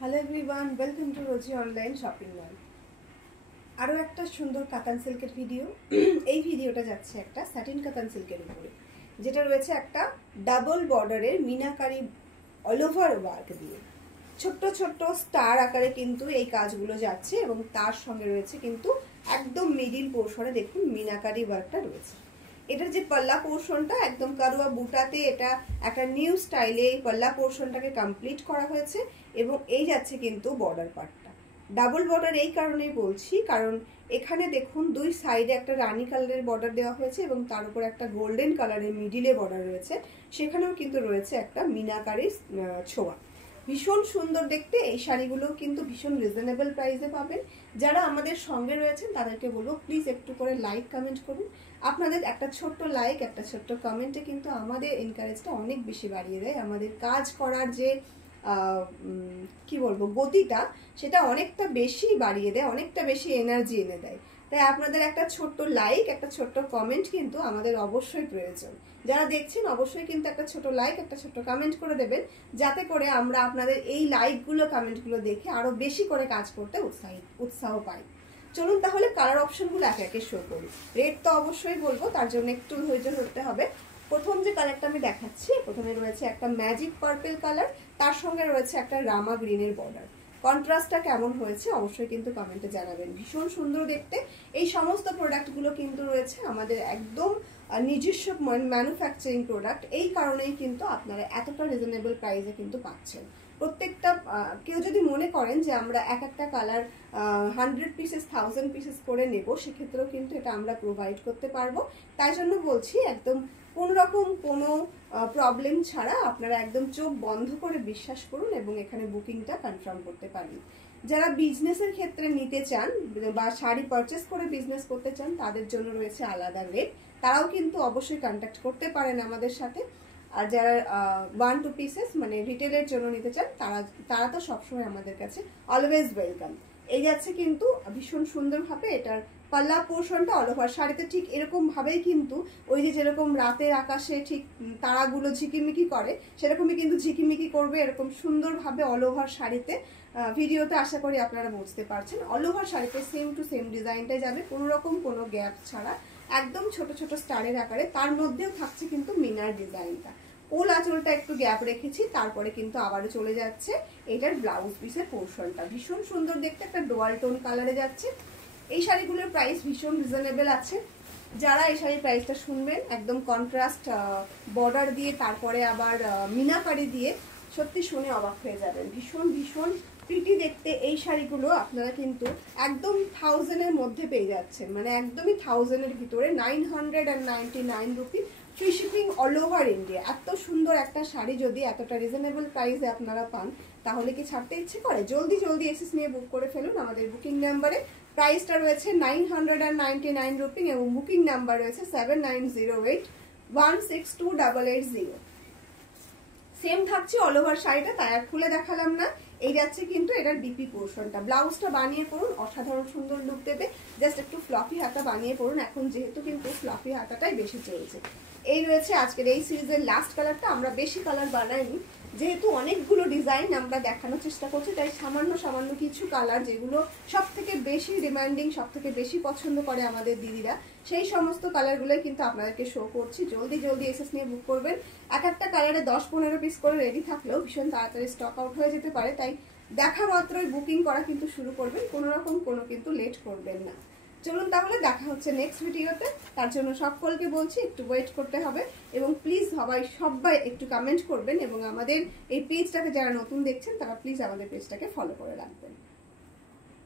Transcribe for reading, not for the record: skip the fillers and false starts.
Hello everyone, welcome to Rosy online shopping mall. আরও একটা সুন্দর কাতান সিল্কের ভিডিও। এই ভিডিওটা যাচ্ছে একটা স্যাটিন কাতান সিল্কের উপরে, যেটা রয়েছে একটা ডাবল বর্ডারের মিনাকারি অল ওভার ওয়ার্ক দিয়ে ছোট্ট ছোট্ট স্টার আকারে কিন্তু এই কাজগুলো যাচ্ছে, এবং তার সঙ্গে রয়েছে কিন্তু একদম মিডিল পোর্শনে দেখুন মিনাকারি ওয়ার্কটা রয়েছে। এটার যে পাল্লা পোর্শনটা একদম কারুয়া বুটাতে, এটা একটা নিউ স্টাইলে এই পাল্লা পোর্শনটাকে কমপ্লিট করা হয়েছে, এবং এই যাচ্ছে কিন্তু বর্ডার পার্টটা ডাবল বর্ডার। এই কারণেই বলছি, কারণ এখানে দেখুন দুই সাইডে একটা রানী কালারের বর্ডার দেওয়া হয়েছে এবং তার উপর একটা গোল্ডেন কালারের মিডিলে বর্ডার রয়েছে, সেখানেও কিন্তু রয়েছে একটা মিনাকারির ছোঁয়া। ভীষণ সুন্দর দেখতে। এই শাড়িগুলোও কিন্তু ভীষণ রিজনেবল প্রাইসে পাবেন। যারা আমাদের সঙ্গে রয়েছেন তাদেরকে বলবো প্লিজ একটু করে লাইক কমেন্ট করুন। আপনাদের একটা ছোট্ট লাইক, একটা ছোট্ট কমেন্টে কিন্তু আমাদের এনকারেজটা অনেক বেশি বাড়িয়ে দেয়। আমাদের কাজ করার যে কি বলবো গতিটা, সেটা অনেকটা বেশি বাড়িয়ে দেয়, অনেকটা বেশি এনার্জি এনে দেয়। তাই আপনাদের একটা ছোট্ট লাইক, একটা ছোট্ট কমেন্ট কিন্তু আমাদের অবশ্যই প্রয়োজন। যারা দেখছেন অবশ্যই কিন্তু একটা ছোট লাইক, একটা ছোট্ট কমেন্ট করে দেবেন, যাতে করে আমরা আপনাদের এই লাইকগুলো, কমেন্টগুলো দেখে আরো বেশি করে কাজ করতে উৎসাহ পাই। চলুন তাহলে কালার অপশনগুলো একে একে শো করি। রেড তো অবশ্যই বলবো, তার জন্য একটু ধৈর্য ধরতে হবে। প্রথম যে কালারটা আমি দেখাচ্ছি, প্রথমে রয়েছে একটা ম্যাজিক পার্পল কালার, তার সঙ্গে রয়েছে একটা রামা গ্রিনের বর্ডার। কন্ট্রাস্টটা কেমন হয়েছে অবশ্যই কিন্তু কমেন্টে জানাবেন। ভীষণ সুন্দর দেখতে। এই সমস্ত প্রোডাক্টগুলো কিন্তু রয়েছে আমাদের একদম নিজস্ব ম্যানুফ্যাকচারিং প্রোডাক্ট। এই কারণেই কিন্তু আপনারা এতটা রিজনেবল প্রাইসে কিন্তু পাচ্ছেন। প্রত্যেকটা কেউ যদি মনে করেন যে আমরা এক একটা কালার 100 পিসেস 1000 পিসেস করে নেব, সেক্ষেত্রেও কিন্তু এটা আমরা প্রোভাইড করতে পারবো। তাই জন্য বলছি একদম কোন রকম কোনো প্রবলেম ছাড়া আপনারা একদম চোখ বন্ধ করে বিশ্বাস করুন এবং এখানে বুকিংটা কনফার্ম করতে পারেন। যারা বিজনেসের ক্ষেত্রে নিতে চান বা শাড়ি পারচেস করে বিজনেস করতে চান, তাদের জন্য রয়েছে আলাদা রেট। তারাও কিন্তু অবশ্যই কন্ট্যাক্ট করতে পারেন আমাদের সাথে। আর যারা 1-2 পিসেস মানে রিটেলের জন্য নিতে চান, তারা তো সবসময় আমাদের কাছে অলওয়েজ ওয়েলকাম। এই যাচ্ছে কিন্তু ভীষণ সুন্দরভাবে এটার পাল্লা পোর্শনটা অল ওভার শাড়িতে ঠিক এরকম ভাবেই কিন্তু ওই যে যেরকম রাতের আকাশে ঠিক তারাগুলো ঝিকিমিকি করে, সেরকমই কিন্তু ঝিকিমিকি করবে এরকম সুন্দরভাবে অল ওভার শাড়িতে। ভিডিওতে আশা করি আপনারা বুঝতে পারছেন। অল ওভার শাড়িতে সেম টু সেম ডিজাইনটাই যাবে, কোনো রকম কোনো গ্যাপ ছাড়া, একদম ছোট ছোট স্টারের আকারে। তার মধ্যেও থাকছে কিন্তু মিনার ডিজাইনটা। কোল আঁচলটা একটু গ্যাপ রেখেছি, তারপরে কিন্তু আবারও চলে যাচ্ছে এটার ব্লাউজ পিসের পোর্শনটা। ভীষণ সুন্দর দেখতে, একটা ডোয়াল টোন কালারে যাচ্ছে। এই শাড়িগুলোর প্রাইস ভীষণ রিজনেবল আছে। যারা এই শাড়ির প্রাইসটা শুনবেন একদম কন্ট্রাস্ট বর্ডার দিয়ে, তারপরে আবার মিনাকারি দিয়ে, সত্যি শুনে অবাক হয়ে যাবেন। ভীষণ ভীষণ প্রিটি দেখতে এই শাড়িগুলো আপনারা কিন্তু একদম 1000-এর মধ্যে পেয়ে যাচ্ছেন, মানে একদমই 1000-এর ভিতরে। 999 rupee, free shipping all over India. এত সুন্দর একটা শাড়ি যদি এতটা রিজনেবল প্রাইসে আপনারা পান, তাহলে কি ছাড়তে ইচ্ছে করে? জলদি জলদি এসএস নিয়ে বুক করে ফেলুন আমাদের বুকিং নাম্বারে। প্রাইসটা রয়েছে 999 রুপি এবং বুকিং নাম্বার রয়েছে 7908162880। সেম থাকছে অল ওভার শাড়িটা, তাই আর খুলে দেখালাম না। এই যাচ্ছে কিন্তু এটার বিপি পোর্শনটা। ব্লাউজটা বানিয়ে পড়ুন, অসাধারণ সুন্দর লুক দেবে। জাস্ট একটু ফ্লফি হাতা বানিয়ে পড়ুন, এখন যেহেতু কিন্তু ফ্লফি হাতাটাই বেশি চলছে। এই রয়েছে আজকের এই সিরিজের লাস্ট কালারটা। আমরা বেশি কালার বানাইনি, যেহেতু অনেকগুলো ডিজাইন আমরা দেখানোর চেষ্টা করছি, তাই সামান্য সামান্য কিছু কালার যেগুলো সব থেকে বেশি ডিমান্ডিং, সব থেকে বেশি পছন্দ করে আমাদের দিদিরা, সেই সমস্ত কালারগুলোই কিন্তু আপনাদেরকে শো করছি। জলদি জলদি এসএস নিয়ে বুক করবেন। এক একটা কালারে 10-15 পিস করে রেডি থাকলেও ভীষণ তাড়াতাড়ি স্টক আউট হয়ে যেতে পারে, তাই দেখা মাত্রই বুকিং করা কিন্তু শুরু করবেন। কোনো রকম কোনো কিন্তু লেট করবেন না। চলুন তাহলে দেখা হচ্ছে নেক্সট ভিডিওতে। তার জন্য সকলকে বলছি একটু ওয়েট করতে হবে, এবং প্লিজ সবাই একটু কমেন্ট করবেন, এবং আমাদের এই পেজটাকে যারা নতুন দেখছেন তারা প্লিজ আমাদের পেজটাকে ফলো করে রাখবেন।